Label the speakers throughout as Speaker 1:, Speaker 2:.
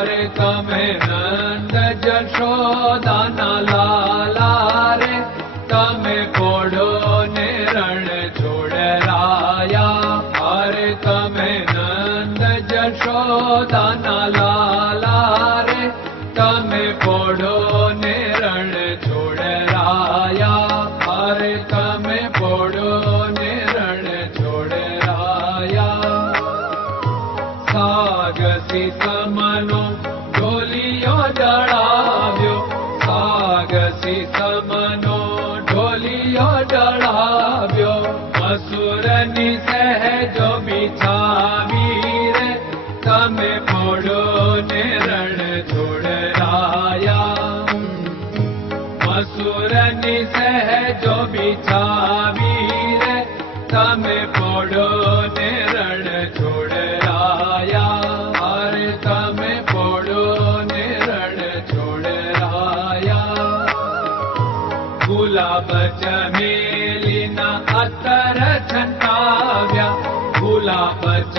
Speaker 1: करता में नंद जशोदा नाला रे तमे कोडो ने रण छोड़ राया हरे तमे नंद जशोदा नाला रे तमे कोडो ने रण छोड़ राया हरे तमे कोडो ने रण छोड़ राया सागसी हसी समनो ढोलियो डढ़ाव्यो असुरनि सहजो बिछावी रे तमे पोड़ो ने रण छोड़ाया असुरनि सहजो बिछावी रे तमे पोड़ो ने जलिना अत्र जनाव्या भुला पच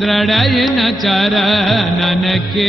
Speaker 1: ದೃಢಯನ ನನಕ್ಕೆ